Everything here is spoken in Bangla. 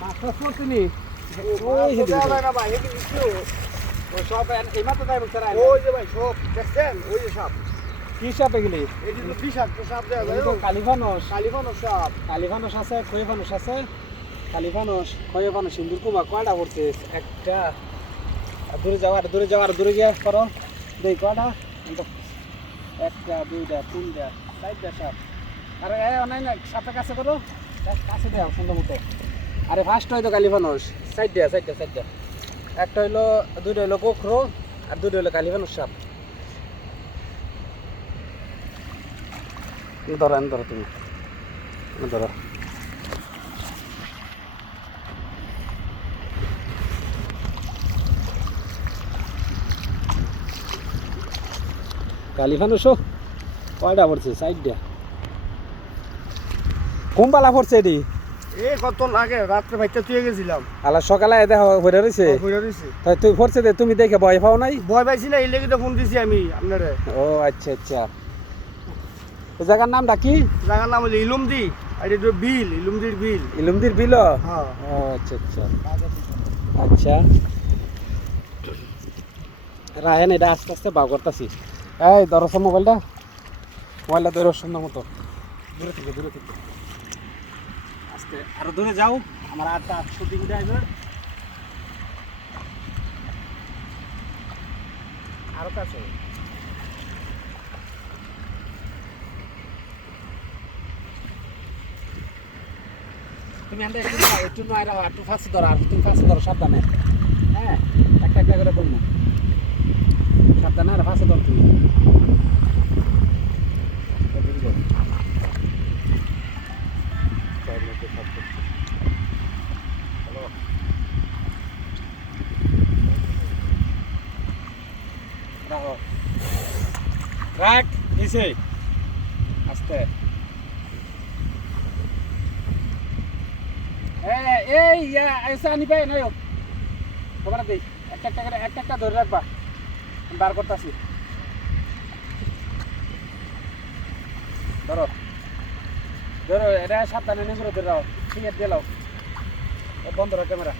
মাছ টাছ করছিনি ওই যে না ভাই এগুলো কি ও সব এই মাত্র তাই বলছ ওই যে ভাই সব দেখছেন ওই যে সাপ কি সাপ এগুলি এটি তো বিষাক্ত সাপ দেয়া যায় কালিফানস সাপ কালিফানস আছে খয়ফানস আছে কালিফানস খয়ফানস সিন্দুর কুমা কয়টা পড়ছে একটা দূরে যাওয়ার করো দেই কয়টা একটা দুইটা তিনটা চারটা সাপ আরে অনলাইন সাপের কাছে করো কাছে দেওয়া সুন্দর মতো আরে ফার্স্ট হয়তো কালিফানস চারটা একটা হইলো দুইটা হইলো কোখরো আর দুইটা হইলো কালিফানস সাপ ধরো তুমি ধরো কালিফানসও কয়টা পড়ছে সাইডটা কুম্বালা পড়ছে এটি কত লাগে রাত্রে ভাইটা তুই গেছিলাম আলা সকালে দেখা হইরা রইছে তাই তুই পড়ছে তুমি দেখে ভয় পাও নাই ভয় পাইছি না এই লেগে তো ফোন দিছি আমি আপনারে ও আচ্ছা এই জায়গার নামটা কি জায়গার নাম হলো ইলুমদি আর এটা বিল ইলুমদির বিল হ্যাঁ ও আচ্ছা রাহেন এটা আস্তে আস্তে বাগ করতেছি এই ধরো মোবাইলটা ধরো সুন্দর মতো দূরে থেকে আস্তে আরো দূরে যাও আমার আটটা শুটিং ড্রাইভার আরো কাছে তুমি একটু নয় একটু ফাঁসে ধরো আর তুমি ফাঁসে ধরো সাবধানে হ্যাঁ একটা করে বলবো সাবধানে আর ফাঁসে ধরো তুমি রাখ নিচে আস্তে এই ऐसा नहीं पाए नहीं हो खबर दे একটা ধরে রাখবা বার করতেছি ধরো এটা সাবধানে নিয়ে ধরে দাও ঠিক আছে দিলাও বন্ধ রাখ ক্যামেরা